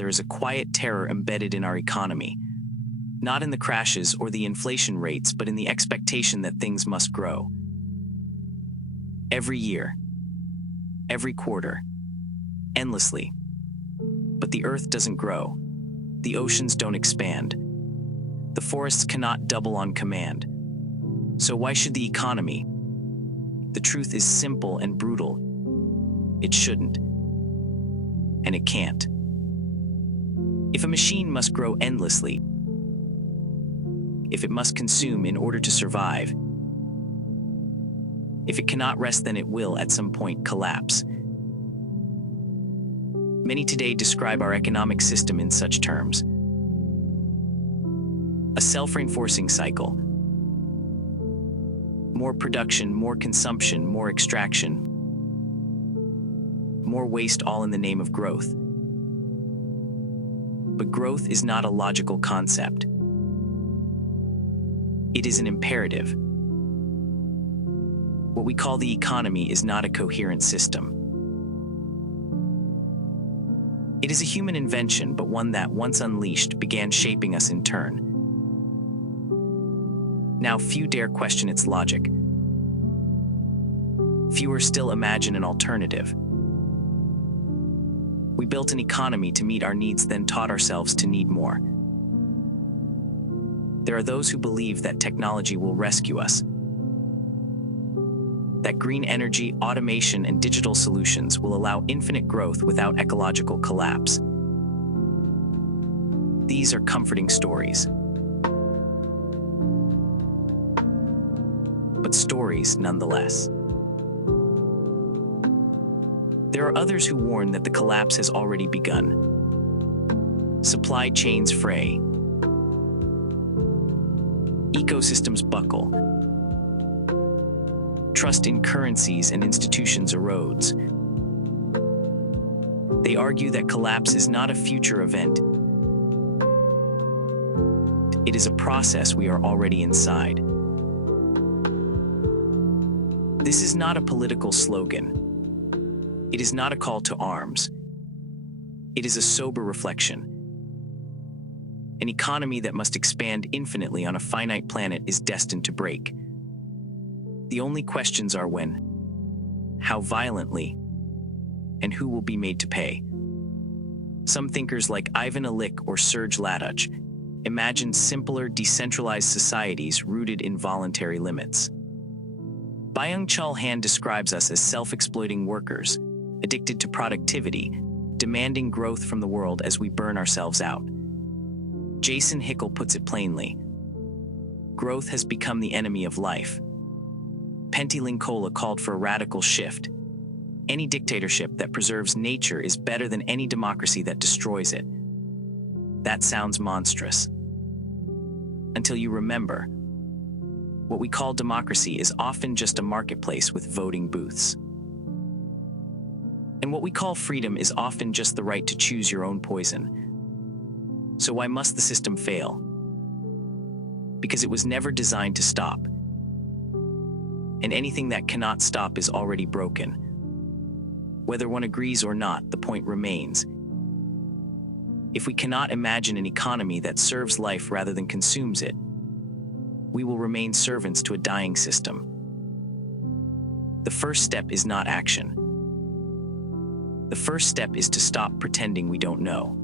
there is a quiet terror embedded in our economy, not in the crashes or the inflation rates, but in the expectation that things must grow. Every year, every quarter, endlessly. But the earth doesn't grow. The oceans don't expand. The forests cannot double on command. So why should the economy? The truth is simple and brutal. It shouldn't. And it can't. If a machine must grow endlessly, if it must consume in order to survive, if it cannot rest, then it will at some point collapse. Many today describe our economic system in such terms. A self-reinforcing cycle. More production, more consumption, more extraction, more waste, all in the name of growth. But growth is not a logical concept. It is an imperative. What we call the economy is not a coherent system. It is a human invention, but one that, once unleashed, began shaping us in turn. Now few dare question its logic. Fewer still imagine an alternative. We built an economy to meet our needs, then taught ourselves to need more. There are those who believe that technology will rescue us, that green energy, automation, and digital solutions will allow infinite growth without ecological collapse. These are comforting stories. But stories nonetheless. There are others who warn that the collapse has already begun. Supply chains fray. Ecosystems buckle. Trust in currencies and institutions erodes. They argue that collapse is not a future event. It is a process we are already inside. This is not a political slogan. It is not a call to arms. It is a sober reflection. An economy that must expand infinitely on a finite planet is destined to break. The only questions are when, how violently, and who will be made to pay. Some thinkers like Ivan Illich or Serge Latouche imagine simpler, decentralized societies rooted in voluntary limits. Byung-Chul Han describes us as self-exploiting workers, addicted to productivity, demanding growth from the world as we burn ourselves out. Jason Hickel puts it plainly: growth has become the enemy of life. Pentti Linkola called for a radical shift. Any dictatorship that preserves nature is better than any democracy that destroys it. That sounds monstrous. Until you remember, what we call democracy is often just a marketplace with voting booths. And what we call freedom is often just the right to choose your own poison. So why must the system fail? Because it was never designed to stop. And anything that cannot stop is already broken. Whether one agrees or not, the point remains. If we cannot imagine an economy that serves life rather than consumes it, we will remain servants to a dying system. The first step is not action. The first step is to stop pretending we don't know.